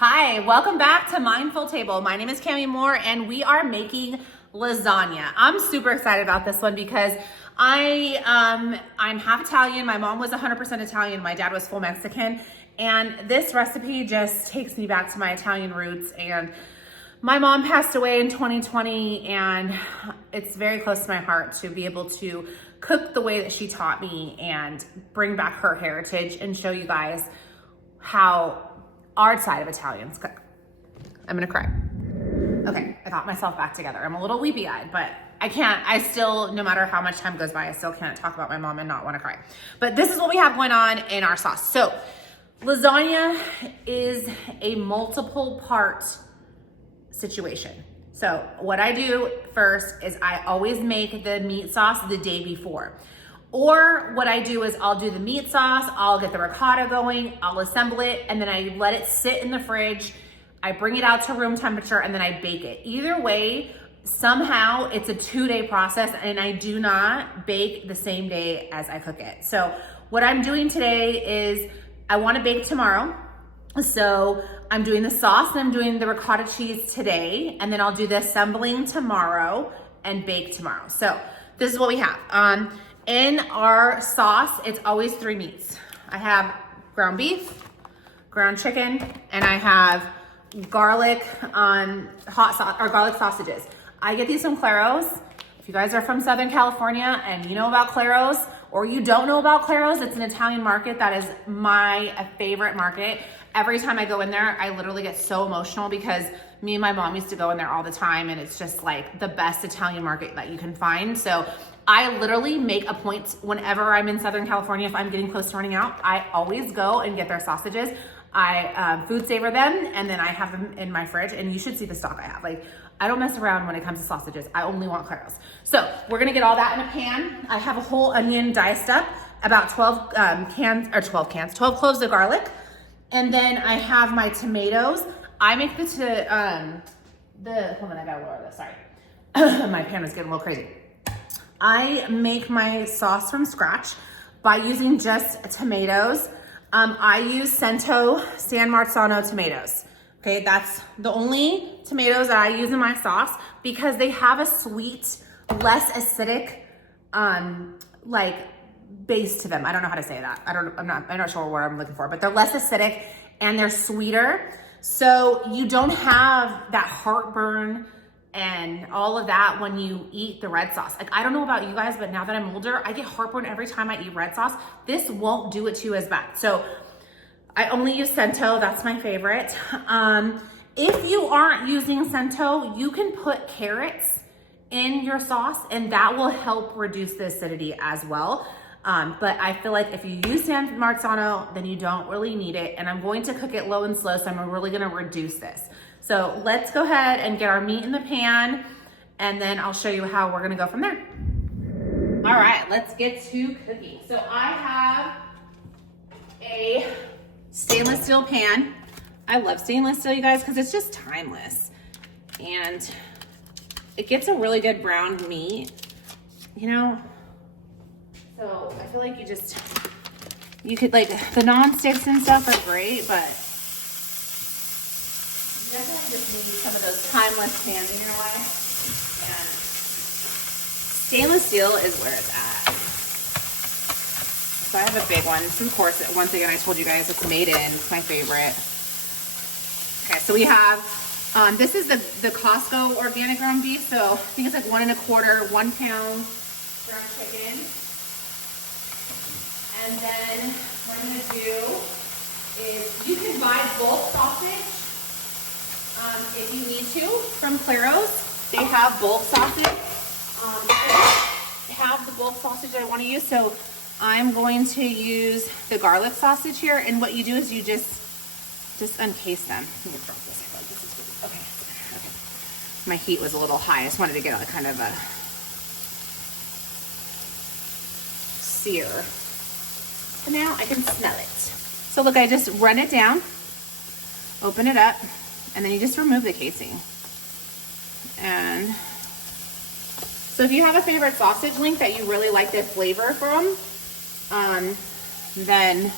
Hi, welcome back to Mindful Table. My name is Cami Moore and we are making lasagna. I'm super excited about this one because I'm half Italian. My mom was 100% Italian. My dad was full Mexican. And this recipe just takes me back to my Italian roots. And my mom passed away in 2020 and it's very close to my heart to be able to cook the way that she taught me and bring back her heritage and show you guys how our side of Italians cook. I'm gonna cry. Okay, I got myself back together. I'm a little weepy-eyed, but I still, no matter how much time goes by, I still can't talk about my mom and not wanna cry. But this is what we have going on in our sauce. So, lasagna is a multiple part situation. So what I do first is I always make the meat sauce the day before. Or what I do is I'll do the meat sauce, I'll get the ricotta going, I'll assemble it, and then I let it sit in the fridge. I bring it out to room temperature and then I bake it. Either way, somehow it's a 2-day process and I do not bake the same day as I cook it. So what I'm doing today is I wanna bake tomorrow. So I'm doing the sauce and I'm doing the ricotta cheese today, and then I'll do the assembling tomorrow and bake tomorrow. So this is what we have. In our sauce, it's always 3 meats. I have ground beef, ground chicken, and I have garlic hot sauce or garlic sausages. I get these from Claro's. If you guys are from Southern California and you know about Claro's, or you don't know about Claro's, it's an Italian market that is my favorite market. Every time I go in there, I literally get so emotional because me and my mom used to go in there all the time, and it's just like the best Italian market that you can find. So I literally make a point whenever I'm in Southern California, if I'm getting close to running out, I always go and get their sausages. I food saver them, and then I have them in my fridge, and you should see the stock I have. Like, I don't mess around when it comes to sausages. I only want Claro's. So we're gonna get all that in a pan. I have a whole onion diced up, about 12 cloves of garlic. And then I have my tomatoes. I make hold on, I gotta lower this, sorry. My pan is getting a little crazy. I make my sauce from scratch by using just tomatoes. I use San Marzano tomatoes. Okay, that's the only tomatoes that I use in my sauce because they have a sweet, less acidic, like base to them. I don't know how to say that. I'm not sure what I'm looking for, but they're less acidic and they're sweeter. So you don't have that heartburn and all of that when you eat the red sauce. Like, I don't know about you guys, but now that I'm older, I get heartburn every time I eat red sauce. This won't do it to you as bad. So I only use Cento, that's my favorite. If you aren't using Cento, you can put carrots in your sauce and that will help reduce the acidity as well. But I feel like if you use San Marzano, then you don't really need it. And I'm going to cook it low and slow, so I'm really gonna reduce this. So let's go ahead and get our meat in the pan, and then I'll show you how we're gonna go from there. All right, let's get to cooking. So I have a stainless steel pan. I love stainless steel, you guys, because it's just timeless. And it gets a really good browned meat, you know? So I feel like you could like, the non-sticks and stuff are great, but you definitely just need some of those timeless pans in your life. And stainless steel is where it's at. So I have a big one. Of course, once again, I told you guys it's made in. It's my favorite. Okay, so we have, this is the Costco organic ground beef. So I think it's like 1 1/4, 1 pound ground chicken. And then what I'm gonna do is you can buy bulk sausage if you need to from Claro's. They have bulk sausage. I have the bulk sausage I want to use, so I'm going to use the garlic sausage here. And what you do is you just uncase them. Let me drop this. Okay. My heat was a little high. I just wanted to get a kind of a sear. And now I can smell it. So look, I just run it down, open it up, and then you just remove the casing. And so if you have a favorite sausage link that you really like the flavor from, then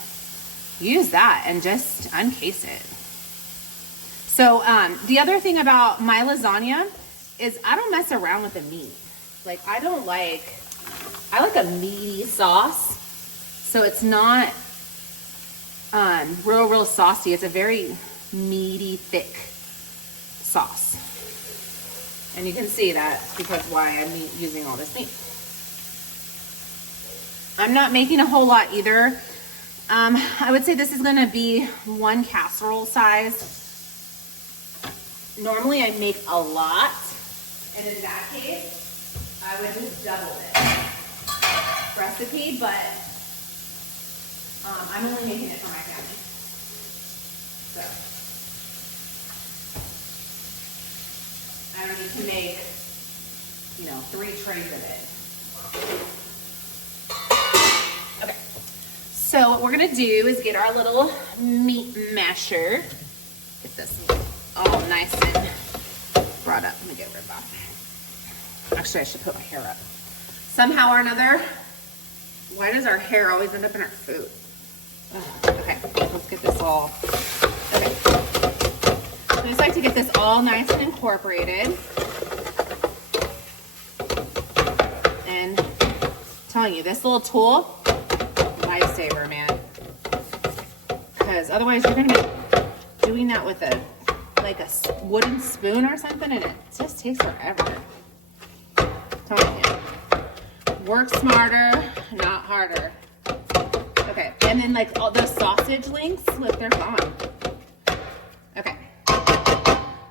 use that and just uncase it. So the other thing about my lasagna is I don't mess around with the meat. Like I like a meaty sauce. So it's not real saucy. It's a very meaty, thick sauce. And you can see that's because why I'm using all this meat. I'm not making a whole lot either. I would say this is gonna be 1 casserole size. Normally I make a lot, and in that case, I would just double this recipe, but I'm only making it for my family. So I don't need to make, 3 trays of it. Okay. So what we're gonna do is get our little meat masher. Get this all nice and brought up. Let me get rid of that. Actually, I should put my hair up. Somehow or another, why does our hair always end up in our food? Okay, let's get this all. Okay. I just like to get this all nice and incorporated. And I'm telling you, this little tool, lifesaver, man. Because otherwise you're gonna be doing that with a wooden spoon or something, and it just takes forever. I'm telling you. Work smarter, not harder. Okay, and then like all those sausage links, look, they're gone. Okay.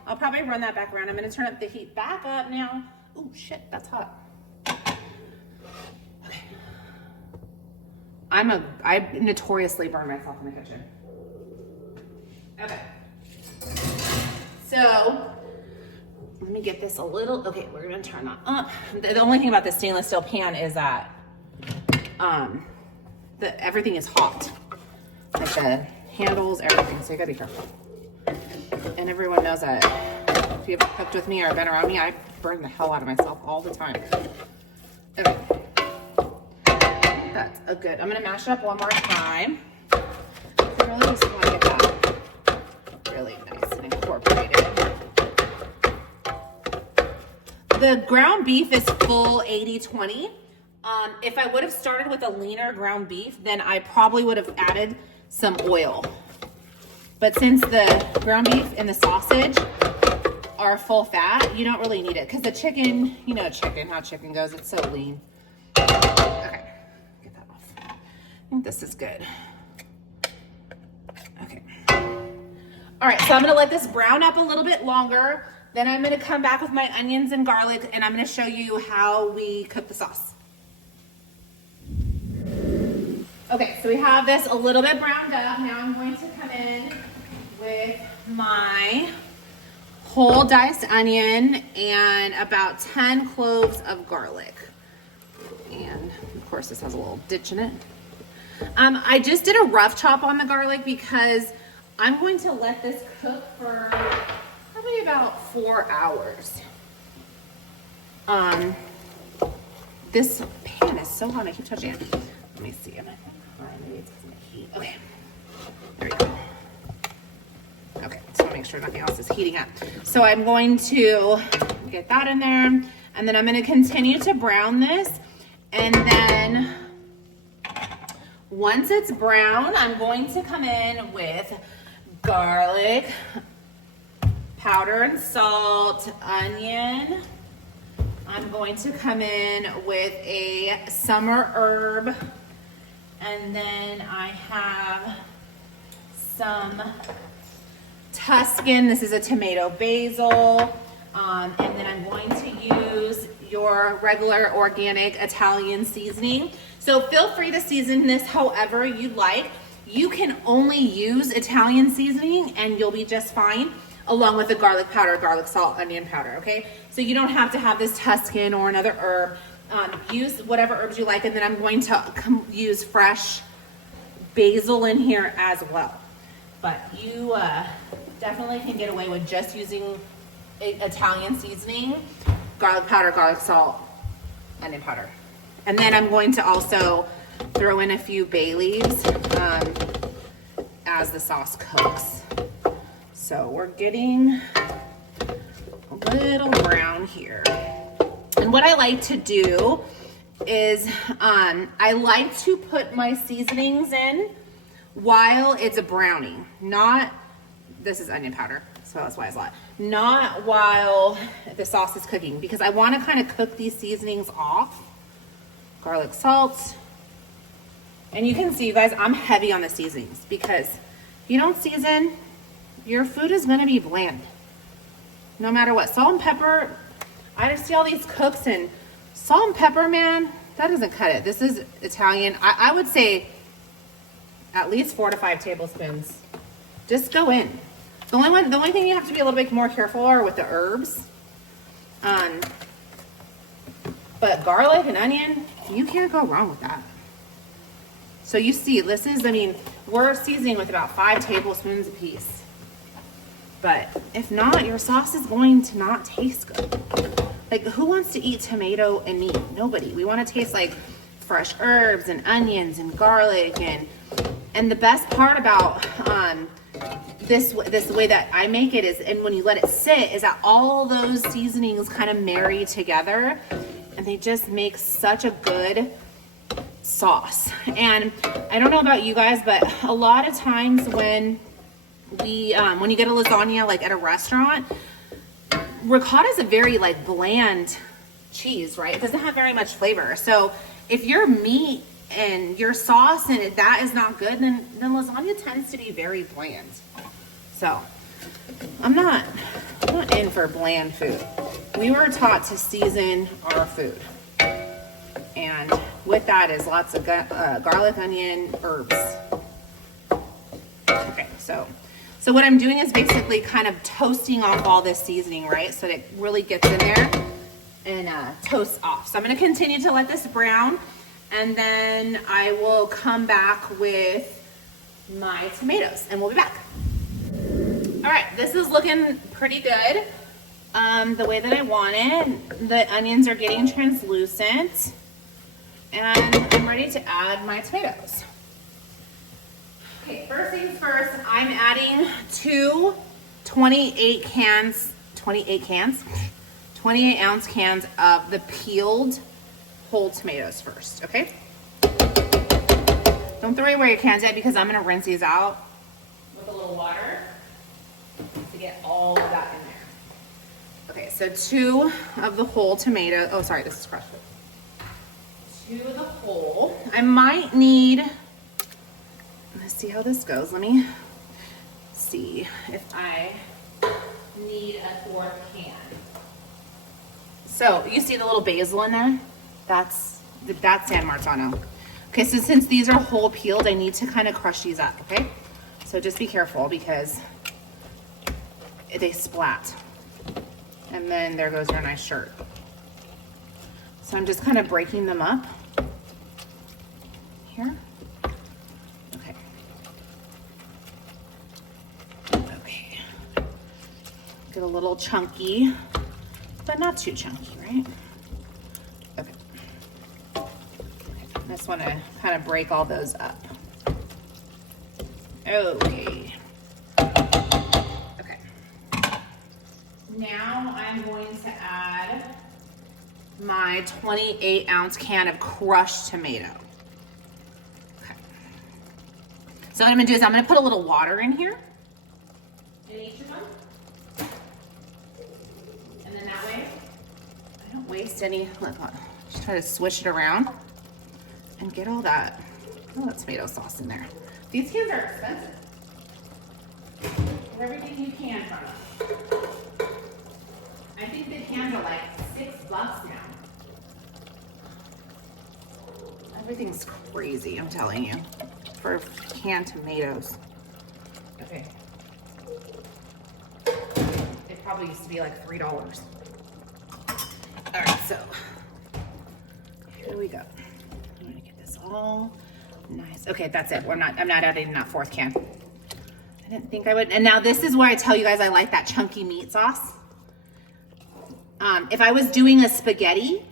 I'll probably run that back around. I'm gonna turn up the heat back up now. Oh shit, that's hot. Okay. I notoriously burn myself in the kitchen. Okay. So let me get this a little, okay, we're gonna turn that up. The only thing about this stainless steel pan is that everything is hot. Like the handles, everything, so you gotta be careful. And everyone knows that if you've cooked with me or been around me, I burn the hell out of myself all the time. Okay. That's a good, I'm gonna mash it up one more time. I really just wanna get that really nice and incorporated. The ground beef is full 80-20. If I would have started with a leaner ground beef, then I probably would have added some oil. But since the ground beef and the sausage are full fat, you don't really need it. Because the chicken, how chicken goes, it's so lean. Okay, get that off. I think this is good. Okay. All right, so I'm gonna let this brown up a little bit longer. Then I'm gonna come back with my onions and garlic, and I'm gonna show you how we cook the sauce. Okay, so we have this a little bit browned up. Now I'm going to come in with my whole diced onion and about 10 cloves of garlic. And of course this has a little ditch in it. I just did a rough chop on the garlic because I'm going to let this cook for probably about 4 hours. This pan is so hot, I keep touching it. Let me see. Maybe it's because of the heat. Okay, there we go. Okay, so make sure nothing else is heating up. So I'm going to get that in there, and then I'm going to continue to brown this, and then once it's brown, I'm going to come in with garlic, powder and salt, onion. I'm going to come in with a summer herb, and then I have some Tuscan. This is a tomato basil, and then I'm going to use your regular organic Italian seasoning. So feel free to season this however you'd like. You can only use Italian seasoning and you'll be just fine, along with the garlic powder, garlic salt, onion powder, okay? So you don't have to have this Tuscan or another herb. Use whatever herbs you like, and then I'm going to use fresh basil in here as well. But you definitely can get away with just using Italian seasoning, garlic powder, garlic salt, onion powder. And then I'm going to also throw in a few bay leaves as the sauce cooks. so we're getting a little brown here. And what I like to do is I like to put my seasonings in while it's browning. Not, this is onion powder, so that's why it's a lot. Not while the sauce is cooking, because I want to kind of cook these seasonings off. Garlic salt. And you can see, you guys, I'm heavy on the seasonings, because if you don't season, your food is going to be bland. No matter what. Salt and pepper, I just see all these cooks, and salt and pepper, man, that doesn't cut it. This is Italian. I would say at least 4 to 5 tablespoons. Just go in. The only thing you have to be a little bit more careful are with the herbs. But garlic and onion, you can't go wrong with that. So you see, this is, I mean, we're seasoning with about 5 tablespoons a piece. But if not, your sauce is going to not taste good. Like, who wants to eat tomato and meat? Nobody. We want to taste like fresh herbs and onions and garlic. And the best part about this way that I make it is, and when you let it sit, is that all those seasonings kind of marry together, and they just make such a good sauce. And I don't know about you guys, but a lot of times when you get a lasagna like at a restaurant, ricotta is a very like bland cheese, right? It doesn't have very much flavor. So if your meat and your sauce and that is not good, then lasagna tends to be very bland. So I'm not in for bland food. We were taught to season our food. And with that is lots of garlic, onion, herbs. Okay, so what I'm doing is basically kind of toasting off all this seasoning, right? So that it really gets in there and toasts off. So I'm gonna continue to let this brown, and then I will come back with my tomatoes and we'll be back. All right, this is looking pretty good. The way that I want it. The onions are getting translucent. And I'm ready to add my tomatoes. Okay, first things first, I'm adding 2 28 ounce cans of the peeled whole tomatoes first, okay? Don't throw away your cans yet, because I'm gonna rinse these out with a little water to get all of that in there. Okay, so 2 of the whole tomato, oh sorry, this is crushed. 2 of the whole. I might need, let's see how this goes. Let me see if I need a 4th can. So you see the little basil in there? That's San Marzano. Okay, so since these are whole peeled, I need to kind of crush these up, okay? So just be careful, because they splat. And then there goes your nice shirt. So I'm just kind of breaking them up here. Okay. Okay. Get a little chunky, but not too chunky, right? Okay. I just want to kind of break all those up. Okay. Okay. Now I'm going to add my 28 ounce can of crushed tomato. Okay. So what I'm gonna do is I'm gonna put a little water in here, in each of them. And then that way, I don't waste any, just try to swish it around and get all that tomato sauce in there. These cans are expensive. Get everything you can from them. I think the cans are like $6 now. Everything's crazy, I'm telling you, for canned tomatoes. Okay. It probably used to be like $3. All right, so here we go. I'm gonna get this all nice. Okay, that's it. I'm not adding that 4th can. I didn't think I would. And now this is where I tell you guys I like that chunky meat sauce. If I was doing a spaghetti,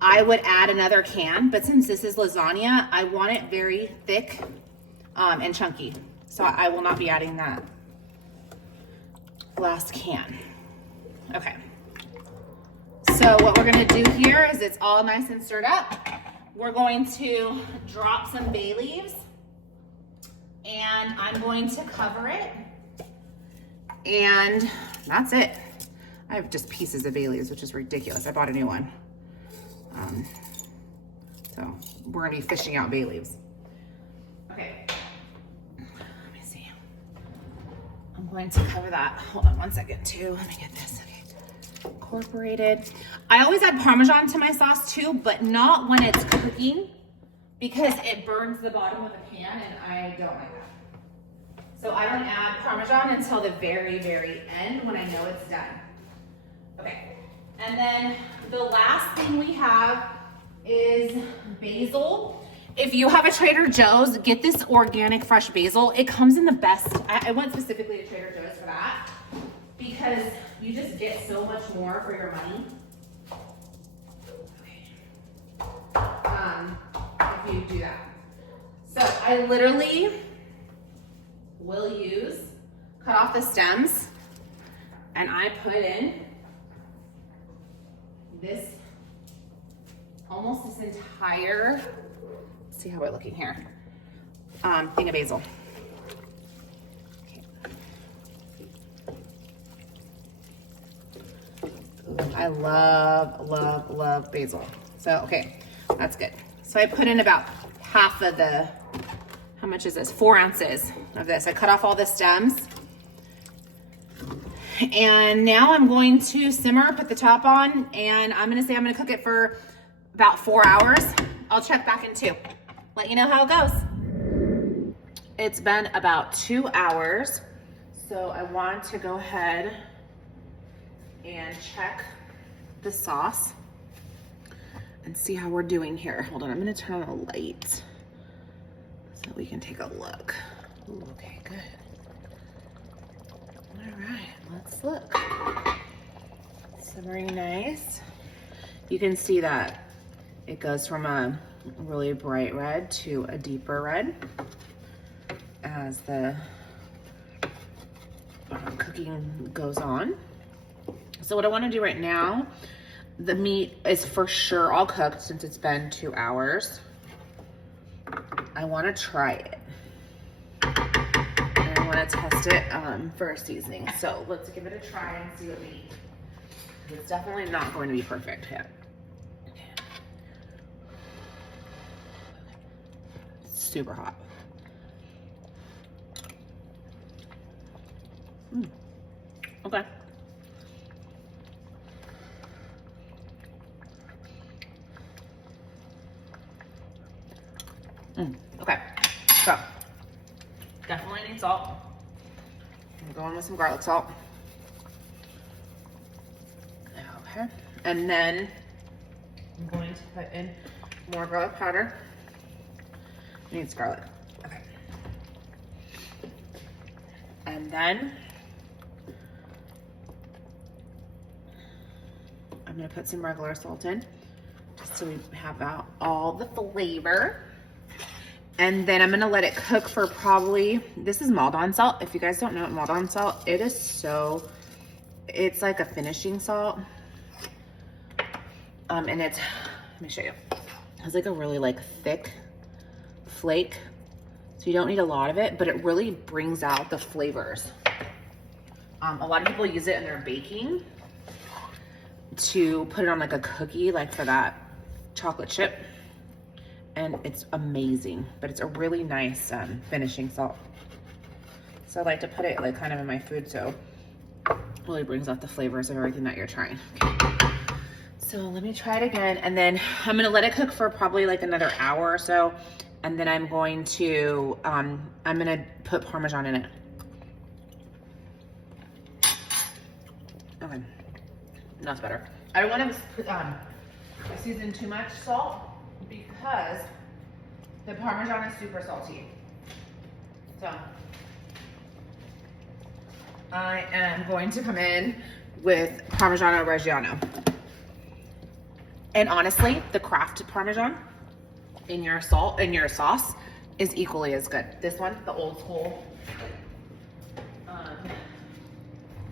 I would add another can, but since this is lasagna, I want it very thick and chunky. So I will not be adding that. last can. Okay. So what we're gonna do here is it's all nice and stirred up. We're going to drop some bay leaves and I'm going to cover it. And that's it. I have just pieces of bay leaves, which is ridiculous. I bought a new one. So we're gonna be fishing out bay leaves. Okay, let me see. I'm going to cover that. Hold on one second too. Let me get this. Okay. Incorporated. I always add Parmesan to my sauce too, but not when it's cooking because it burns the bottom of the pan and I don't like that. So I don't add Parmesan until the very, very end when I know it's done. Okay, and then the last thing we have is basil. If you have a Trader Joe's, get this organic fresh basil. It comes in the best. I went specifically to Trader Joe's for that because you just get so much more for your money. If you do that. So I literally will cut off the stems and I put in this, almost this entire, let's see how we're looking here, thing of basil. I love basil. So, okay, that's good. So I put in about half of the, how much is this? 4 ounces of this. I cut off all the stems. And now I'm going to simmer, put the top on, and I'm gonna cook it for about 4 hours. I'll check back in 2. Let you know how it goes. It's been about 2 hours. So I want to go ahead and check the sauce and see how we're doing here. Hold on, I'm gonna turn on the light so we can take a look. Ooh, okay, good. All right, let's look. Simmering nice. You can see that it goes from a really bright red to a deeper red as the cooking goes on. So what I want to do right now, the meat is for sure all cooked since it's been 2 hours. I want to try it. And I want to test it for a seasoning. So let's give it a try and see what we eat. It's definitely not going to be perfect yet. It's super hot. Okay. Okay, so definitely need salt. I'm going with some garlic salt. Okay, and then I'm going to put in more garlic powder. It needs garlic. Okay. And then I'm gonna put some regular salt in just so we have out all the flavor. And then I'm gonna let it cook for probably, this is Maldon salt. If you guys don't know what Maldon salt, it is it's like a finishing salt. And it's, let me show you. It's like a really like thick flake. So you don't need a lot of it, but it really brings out the flavors. A lot of people use it in their baking to put it on like a cookie, like for that chocolate chip. And it's amazing, but it's a really nice finishing salt. So I like to put it like kind of in my food so it really brings out the flavors of everything that you're trying. Okay. So let me try it again, and then I'm gonna let it cook for probably like another hour or so, and then I'm going to, I'm gonna put Parmesan in it. Okay, that's better. I don't want to season too much salt, because the Parmesan is super salty. So I am going to come in with Parmigiano Reggiano. And honestly, the Kraft Parmesan in your sauce is equally as good. This one, the old school,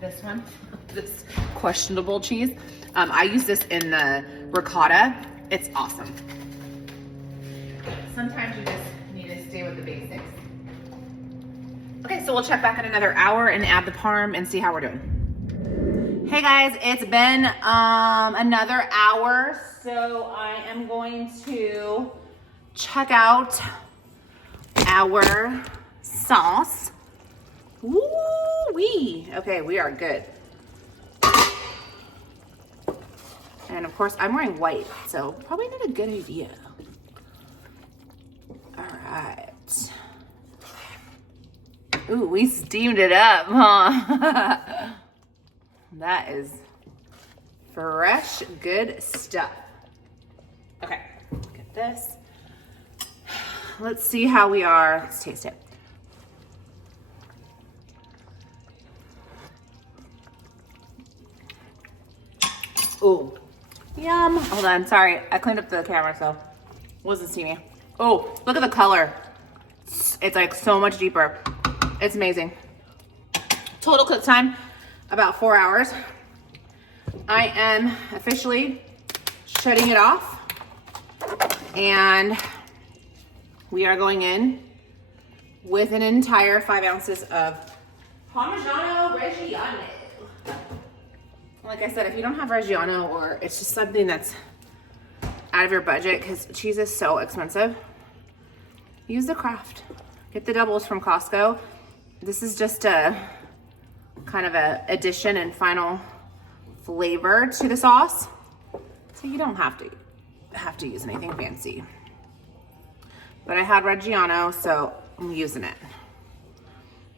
this one, this questionable cheese. I use this in the ricotta. It's awesome. Sometimes you just need to stay with the basics. Okay, so we'll check back in another hour and add the parm and see how we're doing. Hey guys, it's been another hour, so I am going to check out our sauce. Woo-wee. Okay, we are good. And of course, I'm wearing white, so probably not a good idea. All right. Ooh, we steamed it up, huh? That is fresh, good stuff. Okay, look at this. Let's see how we are. Let's taste it. Ooh, yum. Hold on, sorry. I cleaned up the camera, so it wasn't steamy. Oh, look at the color. It's like so much deeper. It's amazing. Total cook time, about 4 hours. I am officially shutting it off. And we are going in with an entire 5 ounces of Parmigiano Reggiano. Like I said, if you don't have Reggiano, or it's just something that's out of your budget, because cheese is so expensive, use the Kraft. Get the doubles from Costco. This is just a kind of a addition and final flavor to the sauce. So you don't have to use anything fancy. But I had Reggiano, so I'm using it.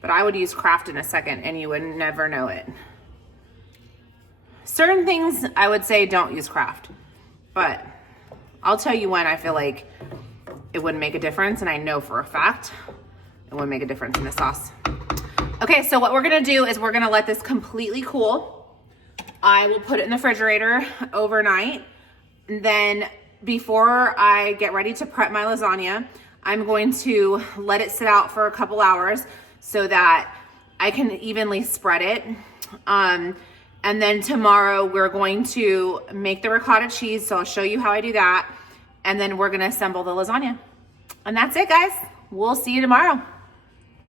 But I would use Kraft in a second and you would never know it. Certain things I would say don't use Kraft, but I'll tell you when I feel like it wouldn't make a difference, and I know for a fact it wouldn't make a difference in the sauce. Okay, so what we're gonna do is we're gonna let this completely cool. I will put it in the refrigerator overnight. And then before I get ready to prep my lasagna, I'm going to let it sit out for a couple hours so that I can evenly spread it. And then tomorrow we're going to make the ricotta cheese, so I'll show you how I do that. And then we're gonna assemble the lasagna. And that's it, guys. We'll see you tomorrow.